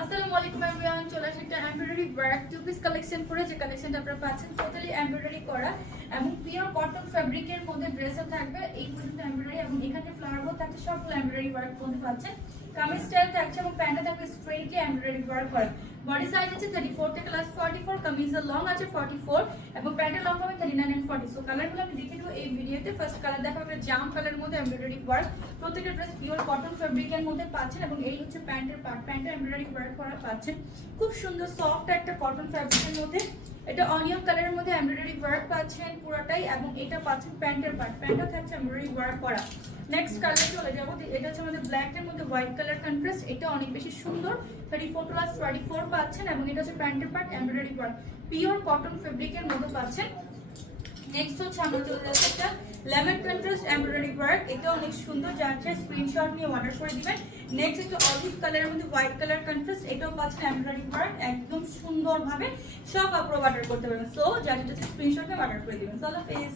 আসসালামু আলাইকুম এভরিওয়ান, চলে আসছে একটা embroidery work two piece collection পরে, যে কালেকশনটা আপনারা পাচ্ছেন টোটালি এমব্রয়ডারি করা এবং পিওর কটন ফ্যাব্রিকের মধ্যে ড্রেসও থাকবে। এই পর্যন্ত এমব্রয়ডারি এবং এখানে ফ্লাওয়ার বল থাকছে, সবগুলো এমব্রয়ডারি ওয়ার্ক মধ্যে পাচ্ছেন। কামিজ স্টাইল থাকছে এবং প্যান্টটা থাকবে স্ট্রেইটলি এমব্রয়ডারি ওয়ার্ক করা। বডি সাইজ আছে 34 থেকে ক্লাস 44, কামিজের লং আছে 44 এবং প্যান্টের লং হবে 39 and 40। সো কালারগুলো আমি দেখে দেবো এই ভিডিওতে। ফার্স্ট কালার দেখা হবে জাম কালারের মধ্যে এমব্রয়ডারি ওয়ার্ক, প্রত্যেকটা ড্রেস পিওর কটন ফ্যাব্রিকের মধ্যে পাচ্ছেন এবং এই হচ্ছে প্যান্টের পার্ট, প্যান্টে এমব্রয়ডারি ওয়ার্ক করা পাচ্ছেন। খুব সুন্দর সফট একটা কটন ফ্যাব্রিকের মধ্যে, এটা অনিয়ন কালারের মধ্যে এমব্রয়ডারি ওয়ার্ক পাচ্ছেন পুরোটাই এবং এটা পাচ্ছেন প্যান্টের পার্ট, প্যান্টও থাকছে এমব্রয়ডারি ওয়ার্ক করা। নেক্সট কালারে চলে যাবো, এটা হচ্ছে আমাদের ব্ল্যাক এর মধ্যে হোয়াইট কালার কন্ট্রাস্ট, এটা অনেক বেশি সুন্দর। 34 প্লাস 44 পাচ্ছেন এবং এটা হচ্ছে প্যান্টের part embroidery work, pure cotton ফ্যাব্রিকের মধ্যে পাচ্ছেন। নেক্সট হচ্ছে আমরা চলে যাচ্ছি একটা লেমন কন্ট্রাস্ট এমব্রয়ডারি ওয়ার্ক, এটা অনেক সুন্দর, যার চাই স্ক্রিনশট নিয়ে অর্ডার করে দিবেন। নেক্সট একটা অলিভ কালারের মধ্যে হোয়াইট কালার কন্ট্রাস্ট, এটাও পাচ্ছেন এমব্রয়ডারি ওয়ার্ক, একদম সুন্দরভাবে সব আপনারা অর্ডার করতে পারবেন। সো যার যেটা স্ক্রিনশট নিয়ে অর্ডার করে দিবেন। চলো পেজ